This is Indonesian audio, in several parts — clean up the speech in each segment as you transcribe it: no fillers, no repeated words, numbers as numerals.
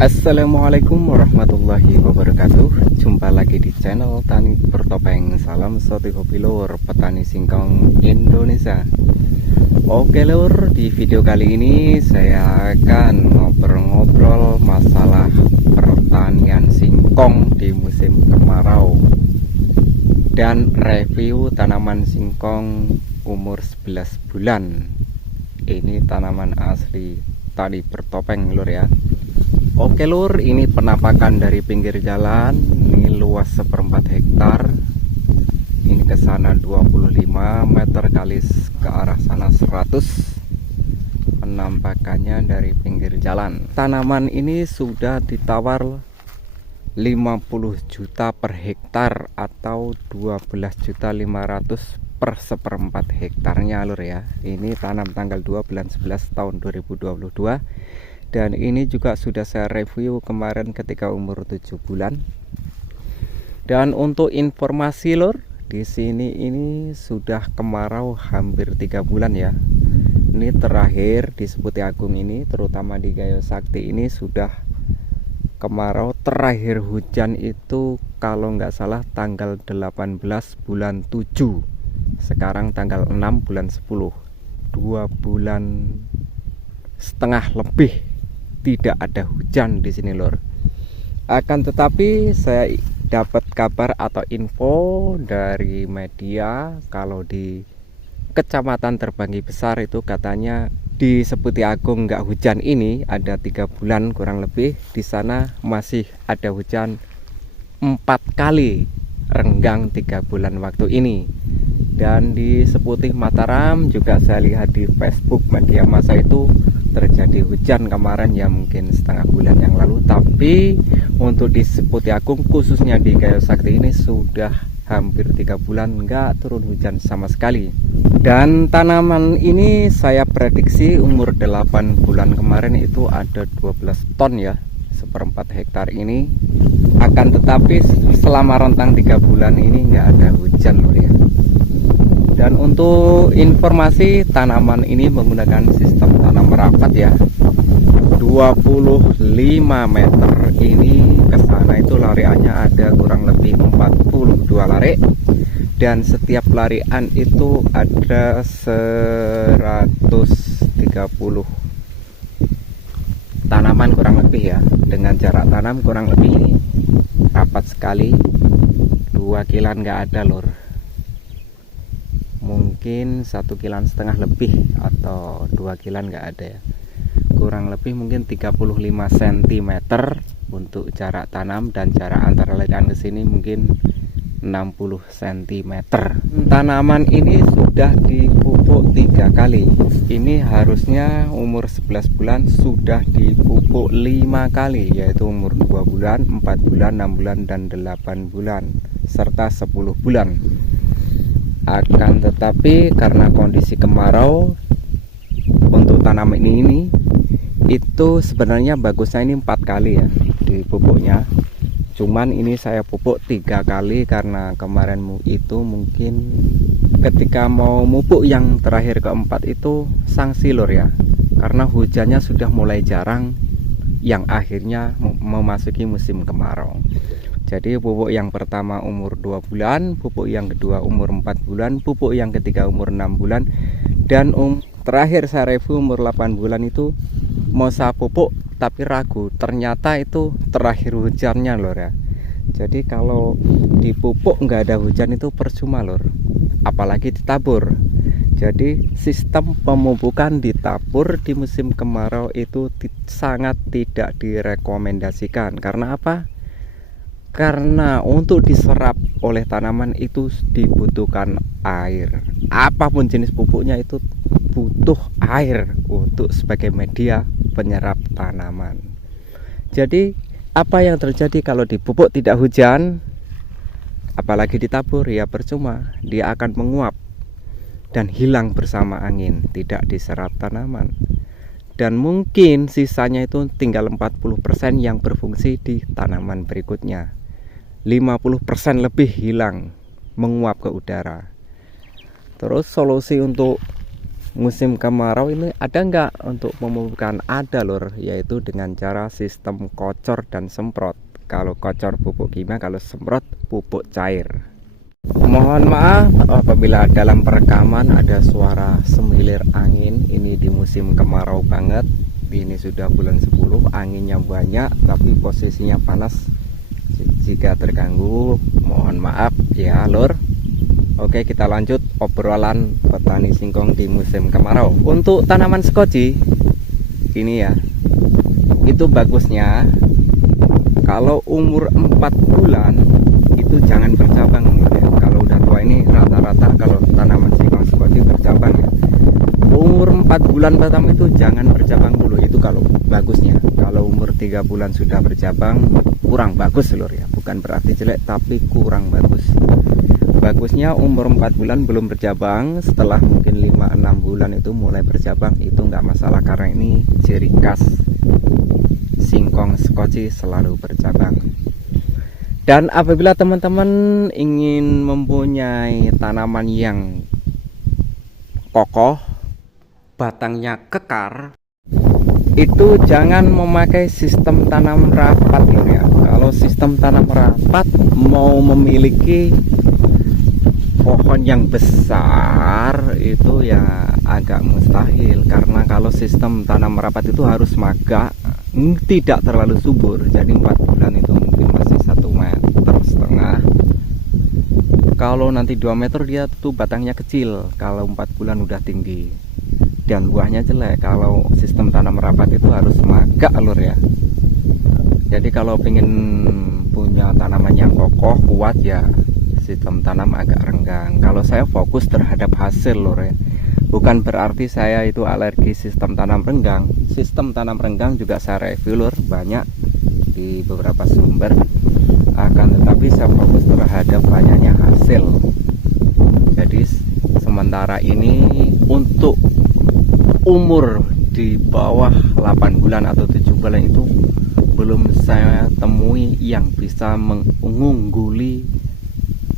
Assalamualaikum warahmatullahi wabarakatuh. Jumpa lagi di channel Tani Bertopeng. Salam soti hobi lur, petani singkong Indonesia. Oke lur, di video kali ini saya akan ngobrol-ngobrol masalah pertanian singkong di musim kemarau dan review tanaman singkong umur 11 bulan. Ini tanaman asli Tani Bertopeng lur ya. Oke lur, ini penampakan dari pinggir jalan. Ini luas 1/4 hektar. Ini ke sana 25 meter kali ke arah sana 100. Penampakannya dari pinggir jalan. Tanaman ini sudah ditawar 50 juta per hektar atau 12.500.000 per 1/4 hektarnya lur ya. Ini tanam tanggal 2 bulan 11 tahun 2022. Dan ini juga sudah saya review kemarin ketika umur 7 bulan. Dan untuk informasi lur, di sini ini sudah kemarau hampir 3 bulan ya. Ini terakhir di Seputi Agung ini, terutama di Gayo Sakti ini sudah kemarau. Terakhir hujan itu kalau nggak salah tanggal 18 bulan 7. Sekarang tanggal 6 bulan 10. 2 bulan setengah lebih tidak ada hujan di sini lur. Akan tetapi saya dapat kabar atau info dari media kalau di Kecamatan Terbanggi Besar itu katanya di Seputi Agung nggak hujan ini ada 3 bulan kurang lebih. Di sana masih ada hujan 4 kali, renggang 3 bulan waktu ini. Dan di Seputi Mataram juga saya lihat di Facebook media massa itu terjadi hujan kemarin ya, mungkin setengah bulan yang lalu. Tapi untuk di Seputi Agung khususnya di Gayo Sakti ini sudah hampir 3 bulan nggak turun hujan sama sekali. Dan tanaman ini saya prediksi umur 8 bulan kemarin itu ada 12 ton ya, 1/4 hektar ini. Akan tetapi selama rentang 3 bulan ini nggak ada hujan lur ya. Dan untuk informasi, tanaman ini menggunakan sistem tanam merapat ya. 25 meter ini ke sana itu lariannya ada kurang lebih 42 lari. Dan setiap larian itu ada 130 tanaman kurang lebih ya. Dengan jarak tanam kurang lebih ini rapat sekali. 2 kilan nggak ada lur. Mungkin 1,5 kilan lebih atau 2 kilan nggak ada ya, kurang lebih mungkin 35 cm untuk jarak tanam, dan jarak antara larian ke sini mungkin 60 cm. Tanaman ini sudah dipupuk 3 kali. Ini harusnya umur 11 bulan sudah dipupuk 5 kali, yaitu umur 2 bulan, 4 bulan, 6 bulan, dan 8 bulan serta 10 bulan. Akan tetapi karena kondisi kemarau, untuk tanaman ini itu sebenarnya bagusnya ini 4 kali ya dipupuknya. Cuman ini saya pupuk 3 kali karena kemarin itu mungkin ketika mau mupuk yang terakhir keempat itu sanksi lur ya, karena hujannya sudah mulai jarang yang akhirnya memasuki musim kemarau. Jadi pupuk yang pertama umur 2 bulan, pupuk yang kedua umur 4 bulan, pupuk yang ketiga umur 6 bulan, dan terakhir saya review umur 8 bulan itu mau saya pupuk tapi ragu, ternyata itu terakhir hujannya lor ya. Jadi kalau dipupuk nggak ada hujan itu percuma lor, apalagi ditabur. Jadi sistem pemupukan ditabur di musim kemarau itu sangat tidak direkomendasikan. Karena apa? Karena untuk diserap oleh tanaman itu dibutuhkan air. Apapun jenis pupuknya itu butuh air untuk sebagai media penyerap tanaman. Jadi apa yang terjadi kalau dipupuk tidak hujan, apalagi ditabur, ya percuma, dia akan menguap dan hilang bersama angin, tidak diserap tanaman. Dan mungkin sisanya itu tinggal 40% yang berfungsi di tanaman berikutnya. 50% lebih hilang, menguap ke udara. Terus solusi untuk musim kemarau ini ada nggak untuk pemupukan? Ada lur, yaitu dengan cara sistem kocor dan semprot. Kalau kocor pupuk kimia, kalau semprot pupuk cair. Mohon maaf apabila dalam perekaman ada suara semilir angin. Ini di musim kemarau banget. Ini sudah bulan 10, anginnya banyak tapi posisinya panas. Jika terganggu mohon maaf ya lur. Oke, kita lanjut obrolan petani singkong di musim kemarau. Untuk tanaman skoci ini ya, itu bagusnya kalau umur 4 bulan itu jangan bercabang ya. Kalau udah tua ini rata-rata kalau tanaman singkong skoci bercabang ya. Umur 4 bulan pertama itu jangan bercabang dulu, itu kalau bagusnya. Kalau umur 3 bulan sudah bercabang kurang bagus lur ya, bukan berarti jelek tapi kurang bagus. Bagusnya umur 4 bulan belum bercabang, setelah mungkin 5-6 bulan itu mulai bercabang, itu nggak masalah karena ini ciri khas singkong skoci selalu bercabang. Dan apabila teman-teman ingin mempunyai tanaman yang kokoh, batangnya kekar, itu jangan memakai sistem tanam rapat loh ya. Kalau sistem tanam rapat mau memiliki pohon yang besar itu ya agak mustahil, karena kalau sistem tanam rapat itu harus magak, tidak terlalu subur. Jadi 4 bulan itu mungkin masih 1,5 meter. Kalau nanti 2 meter dia tuh batangnya kecil, kalau 4 bulan udah tinggi dan buahnya jelek. Kalau sistem tanam rapat itu harus magak lur ya. Jadi kalau pengen punya tanaman yang kokoh kuat ya sistem tanam agak renggang. Kalau saya fokus terhadap hasil lur ya, bukan berarti saya itu alergi sistem tanam renggang. Sistem tanam renggang juga saya review lur, banyak di beberapa sumber, akan tetapi saya fokus terhadap banyaknya hasil. Jadi sementara ini untuk umur di bawah 8 bulan atau 7 bulan itu belum saya temui yang bisa mengungguli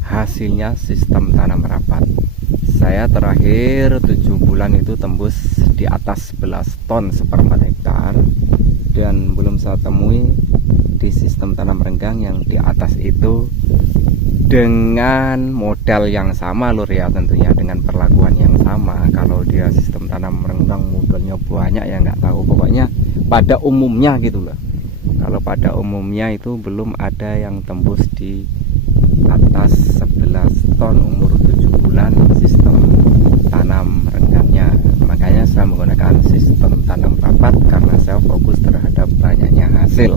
hasilnya sistem tanam rapat. Saya terakhir 7 bulan itu tembus di atas 11 ton seperempat hektar, dan belum saya temui di sistem tanam renggang yang di atas itu dengan modal yang sama lur ya, tentunya dengan perlakuan yang sama. Kalau dia sistem tanam renggang modalnya banyak ya nggak tahu, pokoknya pada umumnya gitu loh. Kalau pada umumnya itu belum ada yang tembus di atas 11 ton umur 7 bulan sistem tanam renggangnya. Makanya saya menggunakan sistem tanam rapat karena saya fokus terhadap banyaknya hasil.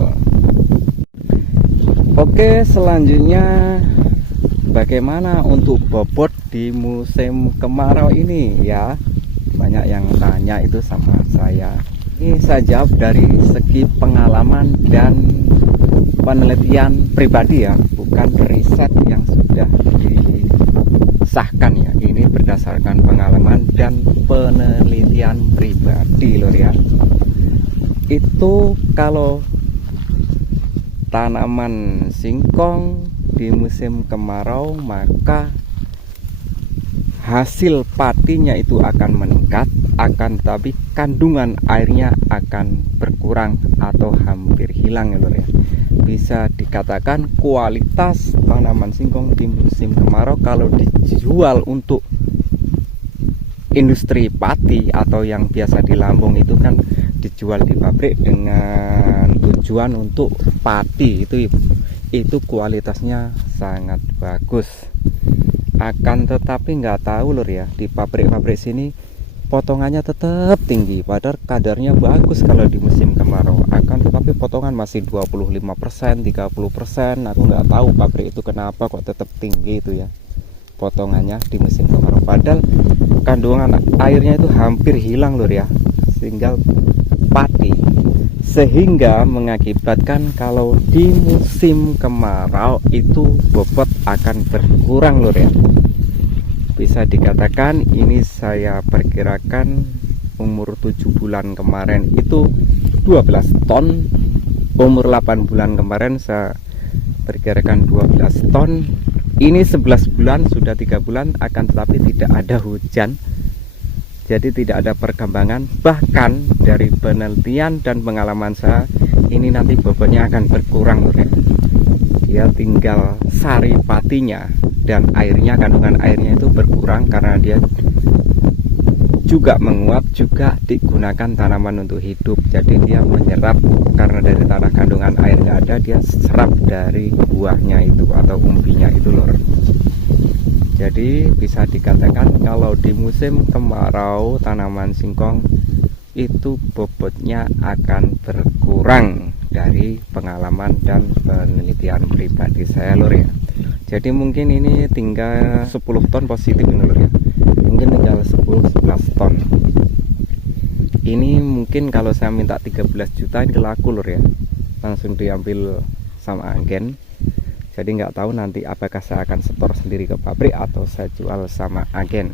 Oke, selanjutnya bagaimana untuk bobot di musim kemarau ini ya? Banyak yang tanya itu sama saya. Ini saya jawab dari segi pengalaman dan penelitian pribadi ya, bukan riset yang sudah disahkan ya. Ini berdasarkan pengalaman dan penelitian pribadi loh ya. Itu kalau tanaman singkong di musim kemarau maka hasil patinya itu akan meningkat, akan tapi kandungan airnya akan berkurang atau hampir hilang ya lor ya. Bisa dikatakan kualitas tanaman singkong di musim kemarau kalau dijual untuk industri pati atau yang biasa di Lampung itu kan dijual di pabrik dengan tujuan untuk pati, itu kualitasnya sangat bagus. Akan tetapi nggak tahu lur ya, di pabrik-pabrik sini potongannya tetap tinggi padahal kadarnya bagus kalau di musim kemarau. Akan tetapi potongan masih 25%, 30%. Aku nggak tahu pabrik itu kenapa kok tetap tinggi itu ya potongannya di musim kemarau, padahal kandungan airnya itu hampir hilang lur ya, tinggal pati, sehingga mengakibatkan kalau di musim kemarau itu bobot akan berkurang lur ya. Bisa dikatakan ini saya perkirakan umur 7 bulan kemarin itu 12 ton, umur 8 bulan kemarin saya perkirakan 12 ton. Ini 11 bulan, sudah 3 bulan, akan tetapi tidak ada hujan. Jadi tidak ada perkembangan, bahkan dari penelitian dan pengalaman saya, ini nanti bobotnya akan berkurang lur ya. Dia tinggal saripatinya dan airnya, kandungan airnya itu berkurang karena dia juga menguap, juga digunakan tanaman untuk hidup. Jadi dia menyerap, karena dari tanah kandungan air nggak ada, dia serap dari buahnya itu atau umbinya itu lor. Jadi bisa dikatakan kalau di musim kemarau tanaman singkong itu bobotnya akan berkurang dari pengalaman dan penelitian pribadi saya lor ya. Jadi mungkin ini tinggal 10 ton positif ini lor ya. Mungkin tinggal 10-11 ton. Ini mungkin kalau saya minta 13 juta ini laku lor ya. Langsung diambil sama agen. Jadi nggak tahu nanti apakah saya akan setor sendiri ke pabrik atau saya jual sama agen.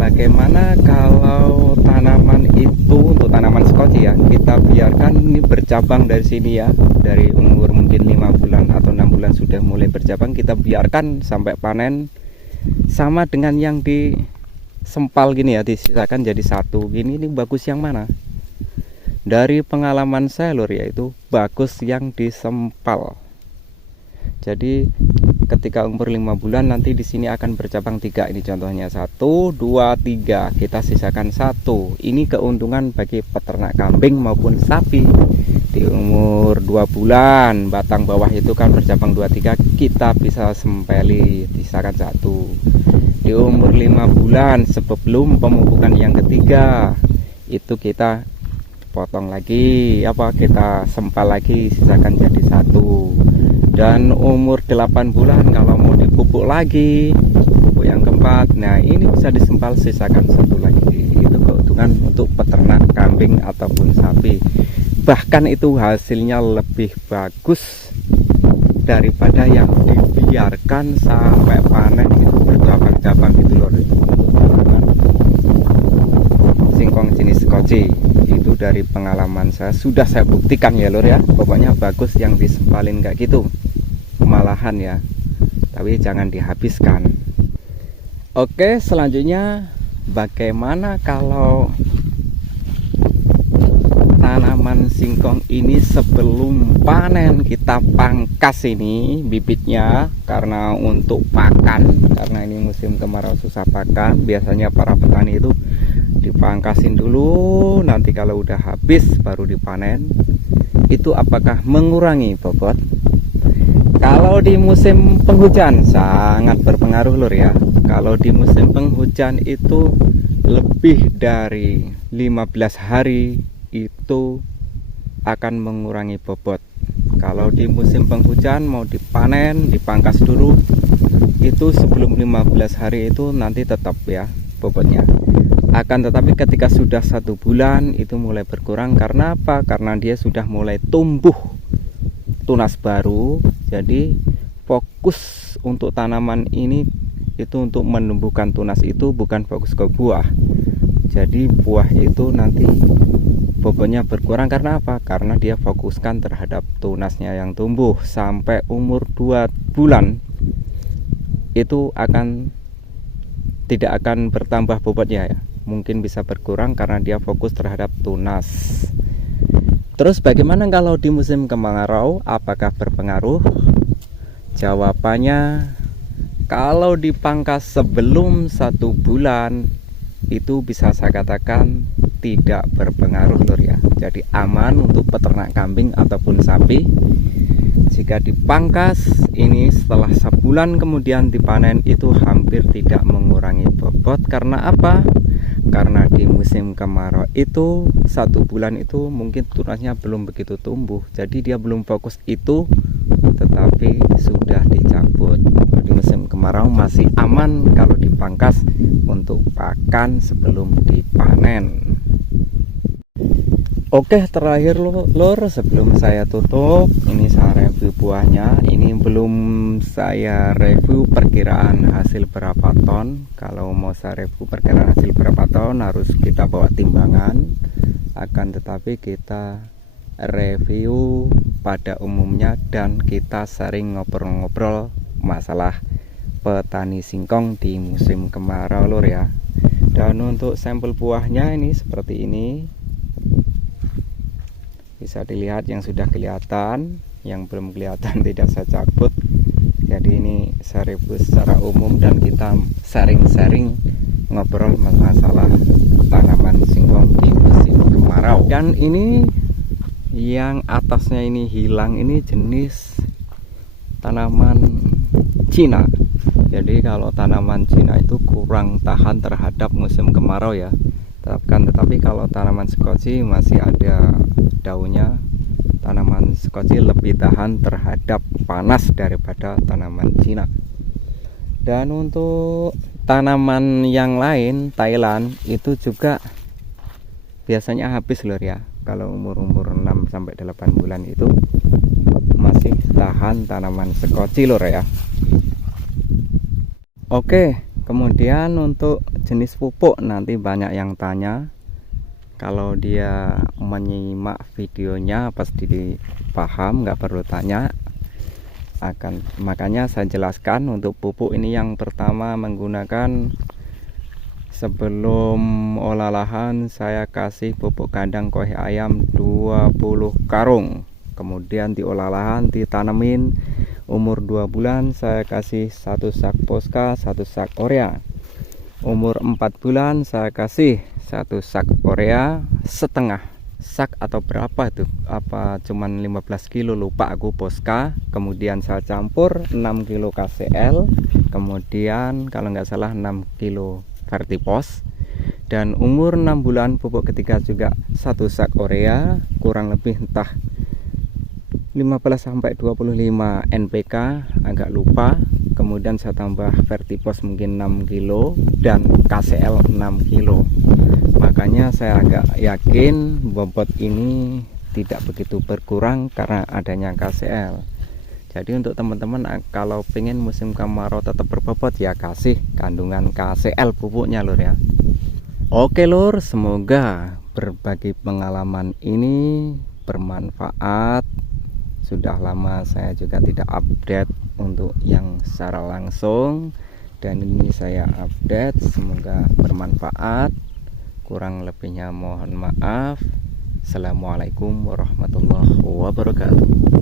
Bagaimana kalau tanaman itu, untuk tanaman skoci ya, kita biarkan ini bercabang dari sini ya, dari umur mungkin 5 bulan atau 6 bulan sudah mulai bercabang, kita biarkan sampai panen. Sama dengan yang disempal gini ya, disisakan jadi satu gini, ini bagus yang mana? Dari pengalaman saya lur, yaitu bagus yang disempal. Jadi ketika umur 5 bulan nanti di sini akan bercabang 3. Ini contohnya 1, 2, 3. Kita sisakan 1. Ini keuntungan bagi peternak kambing maupun sapi. Di umur 2 bulan batang bawah itu kan bercabang 2, 3, kita bisa sempeli, sisakan 1. Di umur 5 bulan sebelum pemupukan yang ketiga itu kita potong lagi, kita sempal lagi, sisakan jadi 1. Dan umur 8 bulan kalau mau dipupuk lagi, pupuk yang keempat, nah ini bisa disempal, sisakan 1 lagi. Itu keuntungan untuk peternak kambing ataupun sapi. Bahkan itu hasilnya lebih bagus daripada yang dibiarkan sampai panen itu bercabang-cabang gitu loh. Singkong jenis skoci itu dari pengalaman saya sudah saya buktikan ya lor ya. Pokoknya bagus yang disempalin kayak gitu, malahan ya, tapi jangan dihabiskan. Oke, selanjutnya bagaimana kalau tanaman singkong ini sebelum panen kita pangkas ini bibitnya, karena untuk pakan, karena ini musim kemarau susah pakan, biasanya para petani itu dipangkasin dulu, nanti kalau udah habis baru dipanen. Itu apakah mengurangi bobot? Kalau di musim penghujan sangat berpengaruh lur ya. Kalau di musim penghujan itu lebih dari 15 hari itu akan mengurangi bobot. Kalau di musim penghujan mau dipanen, dipangkas dulu, itu sebelum 15 hari itu nanti tetap ya bobotnya. Akan tetapi ketika sudah 1 bulan itu mulai berkurang. Karena apa? Karena dia sudah mulai tumbuh tunas baru. Jadi fokus untuk tanaman ini itu untuk menumbuhkan tunas, itu bukan fokus ke buah. Jadi buah itu nanti bobotnya berkurang. Karena apa? Karena dia fokuskan terhadap tunasnya yang tumbuh. Sampai umur 2 bulan itu tidak akan bertambah bobotnya ya. Mungkin bisa berkurang karena dia fokus terhadap tunas. Terus bagaimana kalau di musim kemarau? Apakah berpengaruh? Jawabannya, kalau dipangkas sebelum 1 bulan itu bisa saya katakan tidak berpengaruh lur ya. Jadi aman untuk peternak kambing ataupun sapi. Jika dipangkas ini setelah sebulan kemudian dipanen, itu hampir tidak mengurangi bobot. Karena apa? Karena di musim kemarau itu 1 bulan itu mungkin tunasnya belum begitu tumbuh, jadi dia belum fokus itu, tetapi sudah dicabut. Di musim kemarau masih aman kalau dipangkas untuk pakan sebelum dipanen. Oke, terakhir lur, sebelum saya tutup, ini saya review buahnya. Ini belum saya review perkiraan hasil berapa ton. Kalau mau saya review perkiraan hasil berapa ton harus kita bawa timbangan. Akan tetapi kita review pada umumnya dan kita sering ngobrol-ngobrol masalah petani singkong di musim kemarau lur ya. Dan untuk sampel buahnya ini seperti ini, bisa dilihat yang sudah kelihatan, yang belum kelihatan tidak saya cabut. Jadi ini saya review secara umum dan kita sharing-sharing ngobrol masalah tanaman singkong di musim kemarau. Dan ini yang atasnya ini hilang, ini jenis tanaman Cina. Jadi kalau tanaman Cina itu kurang tahan terhadap musim kemarau ya. Tetapi kalau tanaman Skoci masih ada daunnya. Tanaman Skoci lebih tahan terhadap panas daripada tanaman Cina. Dan untuk tanaman yang lain Thailand itu juga biasanya habis lur ya. Kalau umur 6-8 bulan itu masih tahan tanaman Skoci lur ya. Oke, kemudian untuk jenis pupuk, nanti banyak yang tanya. Kalau dia menyimak videonya pasti paham, nggak perlu tanya. Makanya saya jelaskan untuk pupuk ini. Yang pertama menggunakan, sebelum olah lahan saya kasih pupuk kandang kohe ayam 20 karung. Kemudian diolah lahan, ditanemin. Umur 2 bulan saya kasih 1 sak Posca, 1 sak Orea. Umur 4 bulan saya kasih 1 sak Orea setengah sak atau berapa itu, apa cuman 15 kilo lupa aku Posca. Kemudian saya campur 6 kilo KCL, kemudian kalau nggak salah 6 kilo Vertipos. Dan umur 6 bulan pupuk ketiga juga 1 sak Orea, kurang lebih entah 15-25 NPK, agak lupa. Kemudian saya tambah Vertipos mungkin 6 kilo dan KCL 6 kilo. Makanya saya agak yakin bobot ini tidak begitu berkurang karena adanya KCL. Jadi untuk teman-teman kalau pengen musim kemarau tetap berbobot ya kasih kandungan KCL pupuknya lur ya. Oke lur, semoga berbagi pengalaman ini bermanfaat. Sudah lama saya juga tidak update untuk yang secara langsung, dan ini saya update, semoga bermanfaat. Kurang lebihnya mohon maaf. Assalamualaikum warahmatullahi wabarakatuh.